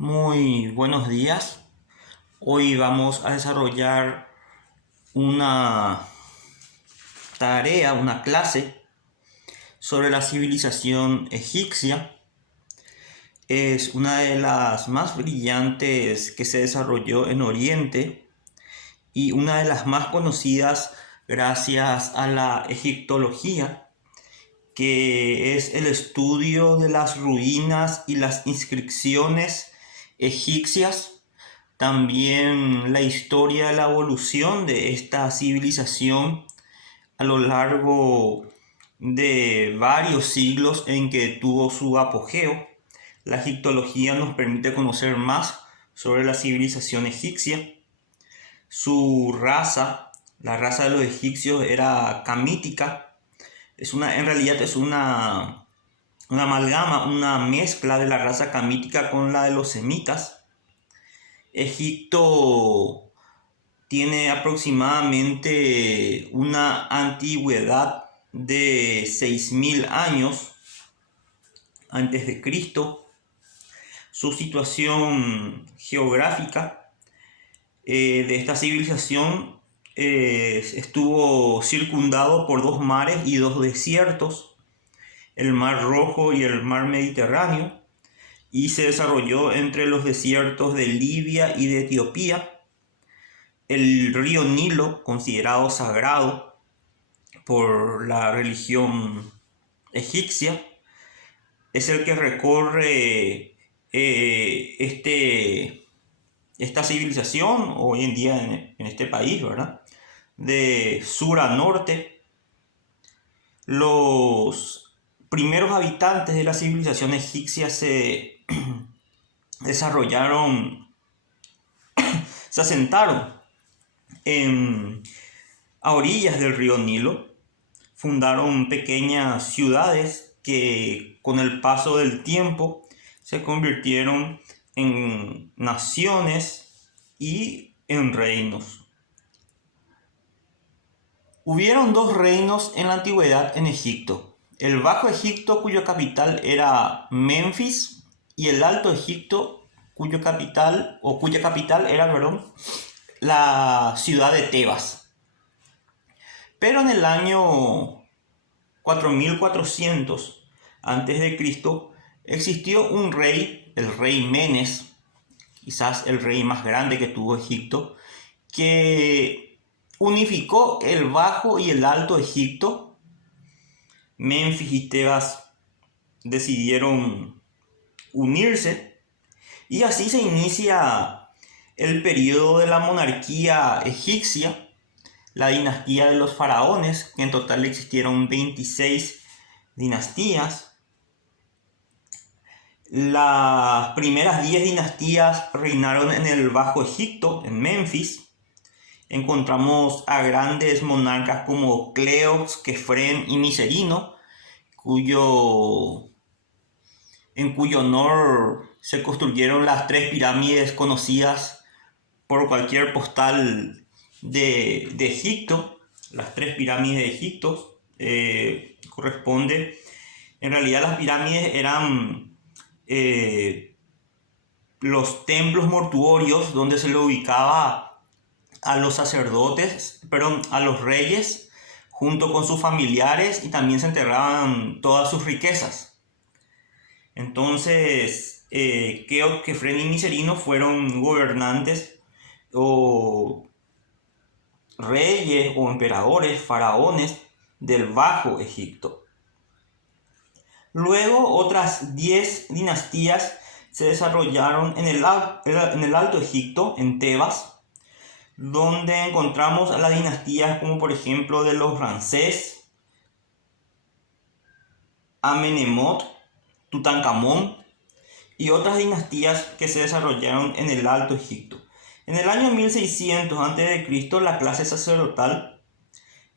Muy buenos días. Hoy vamos a desarrollar una tarea, una clase sobre la civilización egipcia. Es una de las más brillantes que se desarrolló en Oriente y una de las más conocidas gracias a la egiptología, que es el estudio de las ruinas y las inscripciones egipcias. También la historia de la evolución de esta civilización a lo largo de varios siglos en que tuvo su apogeo. La egiptología nos permite conocer más sobre la civilización egipcia. Su raza, la raza de los egipcios, era camítica. En realidad es una amalgama, una mezcla de la raza camítica con la de los semitas. Egipto tiene aproximadamente una antigüedad de 6000 años antes de Cristo. Su situación geográfica de esta civilización estuvo circundado por dos mares y dos desiertos, el Mar Rojo y el Mar Mediterráneo, y se desarrolló entre los desiertos de Libia y de Etiopía. El río Nilo, considerado sagrado por la religión egipcia, es el que recorre esta civilización hoy en día en este país, ¿verdad? De sur a norte. Los primeros habitantes de la civilización egipcia se asentaron a orillas del río Nilo. Fundaron pequeñas ciudades que con el paso del tiempo se convirtieron en naciones y en reinos. Hubieron dos reinos en la antigüedad en Egipto: el Bajo Egipto, cuya capital era Menfis, y el Alto Egipto, cuya capital era, la ciudad de Tebas. Pero en el año 4400 a.C. existió un rey, el rey Menes, quizás el rey más grande que tuvo Egipto, que unificó el Bajo y el Alto Egipto. Menfis y Tebas decidieron unirse y así se inicia el periodo de la monarquía egipcia, la dinastía de los faraones, que en total existieron 26 dinastías. Las primeras 10 dinastías reinaron en el Bajo Egipto, en Menfis. Encontramos a grandes monarcas como Cleops, Kefren y Miserino, en cuyo honor se construyeron las 3 pirámides conocidas por cualquier postal de Egipto. Las 3 pirámides de Egipto corresponde. En realidad las pirámides eran los templos mortuorios donde se le ubicaba a los sacerdotes, a los reyes, junto con sus familiares, y también se enterraban todas sus riquezas. Entonces, Keops, Kefren y Miserino fueron gobernantes o reyes o emperadores, faraones del Bajo Egipto. Luego otras 10 dinastías se desarrollaron en el Alto Egipto, en Tebas, donde encontramos a las dinastías como por ejemplo de los Ramsés, Amenemot, Tutankamón y otras dinastías que se desarrollaron en el Alto Egipto. En el año 1600 a.C., la clase sacerdotal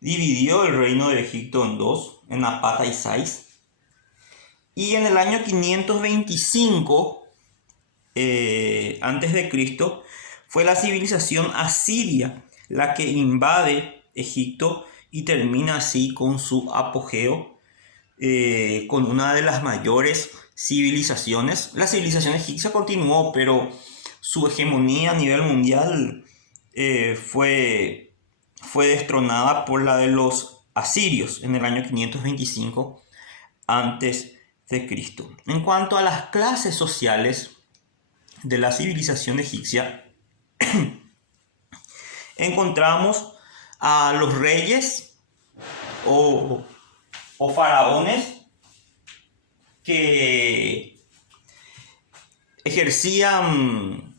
dividió el reino de Egipto en dos, en Apata y Sais. Y en el año 525 a.C. fue la civilización asiria la que invade Egipto y termina así con su apogeo, con una de las mayores civilizaciones. La civilización egipcia continuó, pero su hegemonía a nivel mundial fue destronada por la de los asirios en el año 525 antes de Cristo. En cuanto a las clases sociales de la civilización egipcia, encontramos a los reyes o faraones que ejercían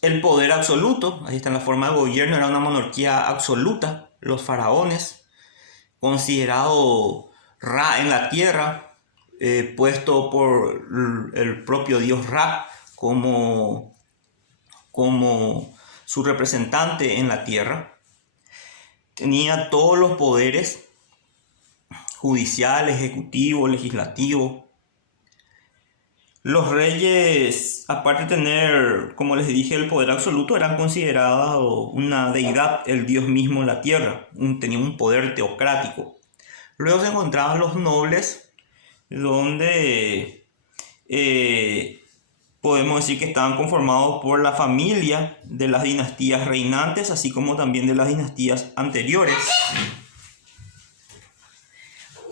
el poder absoluto. Ahí está en la forma de gobierno, era una monarquía absoluta. Los faraones, considerado Ra en la tierra, puesto por el propio dios Ra como su representante en la tierra. Tenía todos los poderes judicial, ejecutivo, legislativo. Los reyes, aparte de tener, como les dije, el poder absoluto, eran considerados una deidad, el dios mismo en la tierra. Tenían un poder teocrático. Luego se encontraban los nobles, donde podemos decir que estaban conformados por la familia de las dinastías reinantes, así como también de las dinastías anteriores.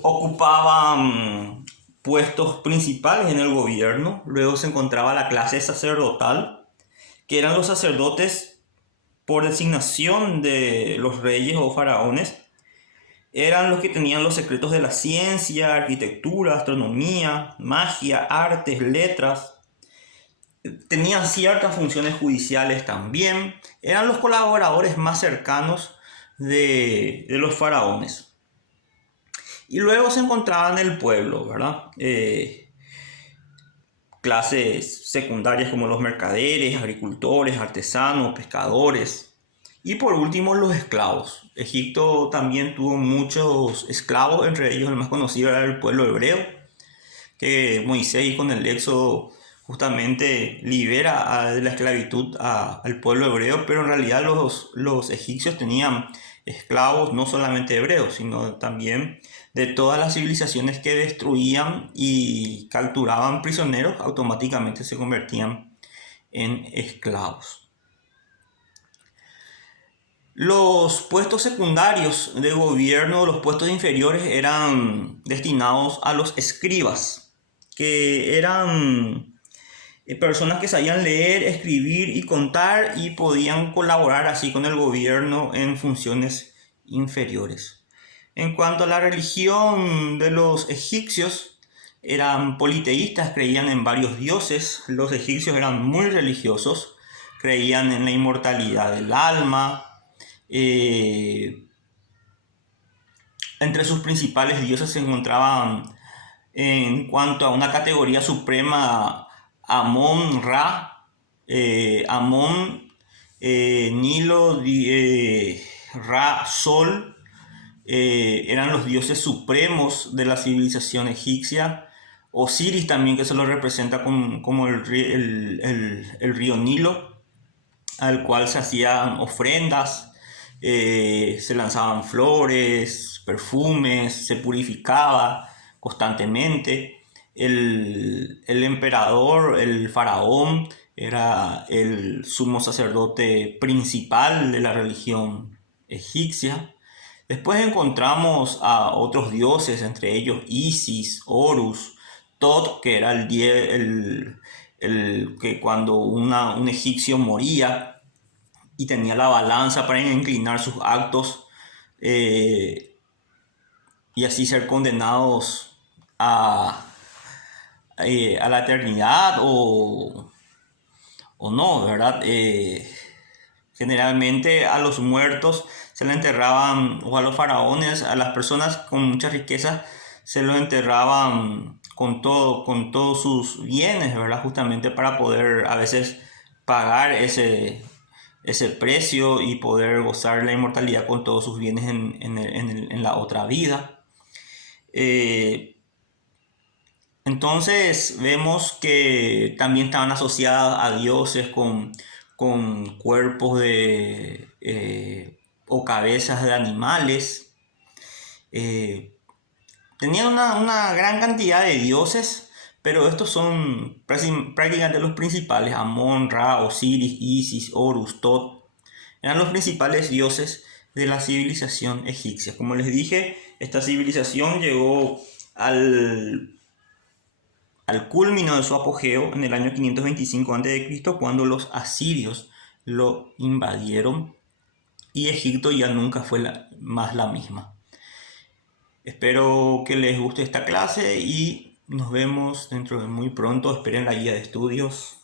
Ocupaban puestos principales en el gobierno. Luego se encontraba la clase sacerdotal, que eran los sacerdotes por designación de los reyes o faraones. Eran los que tenían los secretos de la ciencia, arquitectura, astronomía, magia, artes, letras. Tenían ciertas funciones judiciales también. Eran los colaboradores más cercanos de los faraones. Y luego se encontraban en el pueblo, ¿verdad? Clases secundarias como los mercaderes, agricultores, artesanos, pescadores. Y por último, los esclavos. Egipto también tuvo muchos esclavos, entre ellos el más conocido era el pueblo hebreo, que Moisés con el Éxodo justamente libera de la esclavitud al pueblo hebreo, pero en realidad los egipcios tenían esclavos no solamente hebreos, sino también de todas las civilizaciones que destruían y capturaban prisioneros, automáticamente se convertían en esclavos. Los puestos secundarios de gobierno, los puestos inferiores, eran destinados a los escribas, que eran personas que sabían leer, escribir y contar y podían colaborar así con el gobierno en funciones inferiores. En cuanto a la religión de los egipcios, eran politeístas, creían en varios dioses. Los egipcios eran muy religiosos, creían en la inmortalidad del alma. Entre sus principales dioses se encontraban, en cuanto a una categoría suprema, Amón, Ra, Amón, Nilo, Ra, Sol. Eran los dioses supremos de la civilización egipcia. Osiris también, que se lo representa como el río Nilo, al cual se hacían ofrendas, se lanzaban flores, perfumes, se purificaba constantemente. El emperador, el faraón, era el sumo sacerdote principal de la religión egipcia. Después encontramos a otros dioses, entre ellos Isis, Horus, Tot, que era el que cuando un egipcio moría y tenía la balanza para inclinar sus actos y así ser condenados a la eternidad o no, ¿verdad? Generalmente a los muertos se le enterraban, o a los faraones, a las personas con mucha riqueza, se los enterraban con todos sus bienes, ¿verdad? Justamente para poder a veces pagar ese precio y poder gozar la inmortalidad con todos sus bienes en la otra vida. Entonces vemos que también estaban asociadas a dioses con cuerpos o cabezas de animales. Tenían una gran cantidad de dioses, Pero estos son prácticamente los principales: Amón, Ra, Osiris, Isis, Horus, Tot. Eran los principales dioses de la civilización egipcia. Como les dije, esta civilización llegó al culmino de su apogeo en el año 525 a.C., cuando los asirios lo invadieron y Egipto ya nunca fue más la misma. Espero que les guste esta clase y nos vemos dentro de muy pronto. Esperen la guía de estudios.